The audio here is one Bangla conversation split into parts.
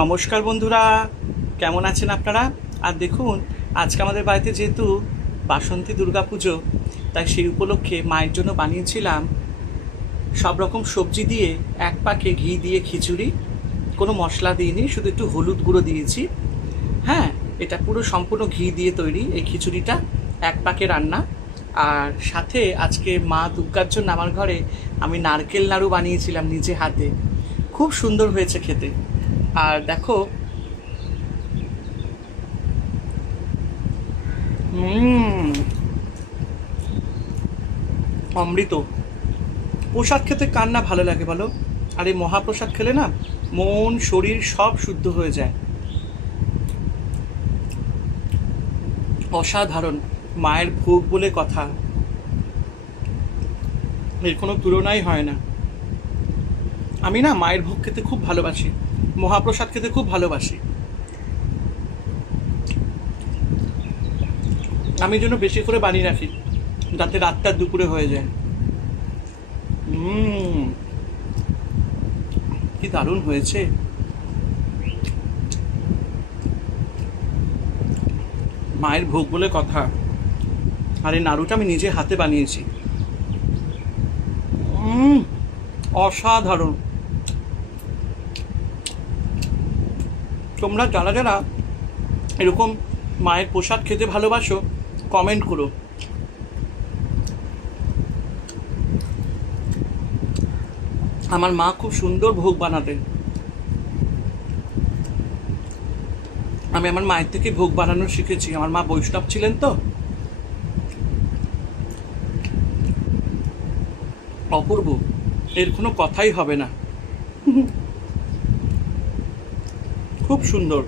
নমস্কার বন্ধুরা, কেমন আছেন আপনারা? আর দেখুন, আজকে আমাদের বাড়িতে যেহেতু বাসন্তী দুর্গা পুজো, তাই সেই উপলক্ষে মায়ের জন্য বানিয়েছিলাম সব রকম সবজি দিয়ে এক পাকে ঘি দিয়ে খিচুড়ি। কোনো মশলা দিইনি, শুধু একটু হলুদ গুঁড়ো দিয়েছি। হ্যাঁ, এটা পুরো সম্পূর্ণ ঘি দিয়ে তৈরি এই খিচুড়িটা, এক পাকে রান্না। আর সাথে আজকে মা দুর্গার জন্য আমার ঘরে আমি নারকেল নাড়ু বানিয়েছিলাম নিজে হাতে, খুব সুন্দর হয়েছে খেতে। আর দেখো, অমৃত। প্রসাদ খেতে কার না ভালো লাগে বলো? আর এই মহাপ্রসাদ খেলে না মন শরীর সব শুদ্ধ হয়ে যায়। অসাধারণ মায়ের ভোগ বলে কথা, এর কোনো তুলনাই হয় না। আমি না মায়ের ভোগ খেতে খুব ভালোবাসি, মহাপ্রসাদ খেতে খুব ভালোবাসি। আমি যেন বেশি করে বানিয়ে রাখি, যাতে রাতটা দুপুরে হয়ে যায়। কি দারুণ হয়েছে! মায়ের ভোগ বলে কথা। আর এই নাড়ুটা আমি নিজে হাতে বানিয়েছি। অসাধারণ। তোমরা যারা যারা এরকম মায়ের প্রসাদ খেতে ভালোবাসো, কমেন্ট করো। আমার মা খুব সুন্দর ভোগ বানাতেন। আমি আমার মায়ের থেকে ভোগ বানানো শিখেছি। আমার মা বৈষ্ণব ছিলেন তো। অপূর্ব, এর কোনো কথাই হবে না। খুব সুন্দর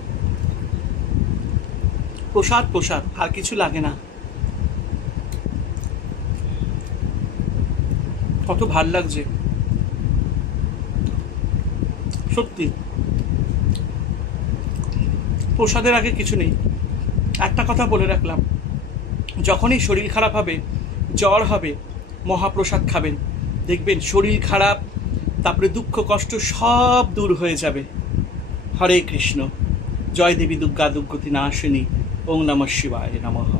প্রসাদ, প্রসাদ আর কিছু লাগে না। কত ভাল লাগছে সত্যি। প্রসাদের আগে কিছু নেই। একটা কথা বলে রাখলাম, যখনই শরীর খারাপ হবে, জ্বর হবে, মহাপ্রসাদ খাবেন, দেখবেন শরীর খারাপ, তারপরে দুঃখ কষ্ট সব দূর হয়ে যাবে। হরে কৃষ্ণ। জয় দেবী দুর্গা দুর্গতি নাশিনী। ওং নমঃ শিবায় নমঃ।